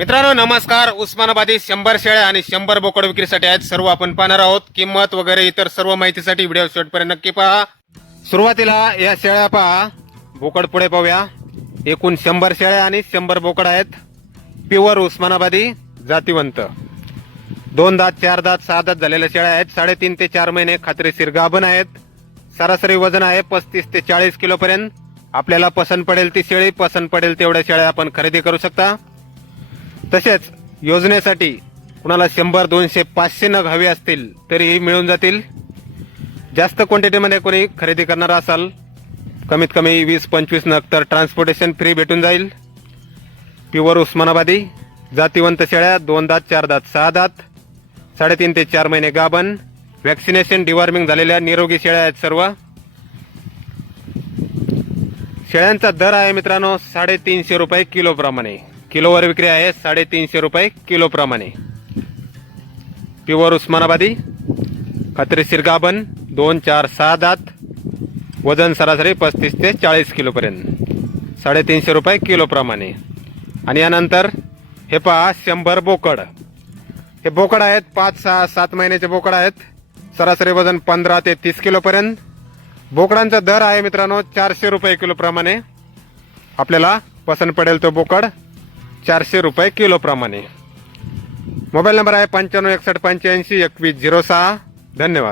मित्रांनो नमस्कार. उस्मानाबादी शंभर शेळ्या आणि शंभर बोकड विक्रीसाठी आहेत सर्व आपण पाहणार आहोत. किंमत वगैरे इतर सर्व माहितीसाठी व्हिडिओ शेवटपर्यंत नक्की पहा. सुरुवातीला या शेळ्या पहा. बोकड पुढे पाहूया. एकूण शंभर शेळ्या आणि शंभर बोकड आहेत. प्युअर उस्मानाबादी जातीवंत. दोन दात चार दात सहा दात झालेल्या शेळ्या आहेत. साडेतीन ते चार महिने खात्रीशीर गाभण आहेत. सरासरी वजन आहे पस्तीस ते चाळीस किलोपर्यंत. आपल्याला पसंत पडेल ती शेळी पसंत पडेल तेवढ्या शेळ्या आपण खरेदी करू शकता. तसेच योजनेसाठी कुणाला शंभर दोनशे पाचशे नग हवे असतील तरीही मिळून जातील. जास्त क्वांटिटीमध्ये कोणी खरेदी करणार असाल कमीत कमी वीस पंचवीस नग तर ट्रान्सपोर्टेशन फ्री भेटून जाईल. प्युअर उस्मानाबादी जातीवंत शेळ्या दोन दात चार दात सहा दात साडेतीन ते चार महिने गाभण व्हॅक्सिनेशन डिवॉर्मिंग झालेल्या निरोगी शेळ्या आहेत सर्व. शेळ्यांचा दर आहे मित्रांनो साडेतीनशे रुपये किलोप्रमाणे किलोवर विक्री आहे साडेतीनशे रुपये किलोप्रमाणे प्युअर उस्मानाबादी खात्रीशीर गाभण दोन चार सहा दात वजन सरासरी पस्तीस ते चाळीस किलोपर्यंत साडेतीनशे रुपये किलोप्रमाणे आणि यानंतर हे पहा शंभर बोकड. हे बोकड आहेत पाच सहा सात महिन्याचे बोकड आहेत. सरासरी वजन पंधरा ते तीस किलोपर्यंत बोकडांचा दर आहे मित्रांनो चारशे रुपये किलोप्रमाणे आपल्याला पसंत पडेल तो बोकड. चारशे रुपये किलोप्रमाणे मोबाईल नंबर आहे पंच्याण्णव एकसष्ट पंच्याऐंशी एकवीस झिरो सहा. धन्यवाद.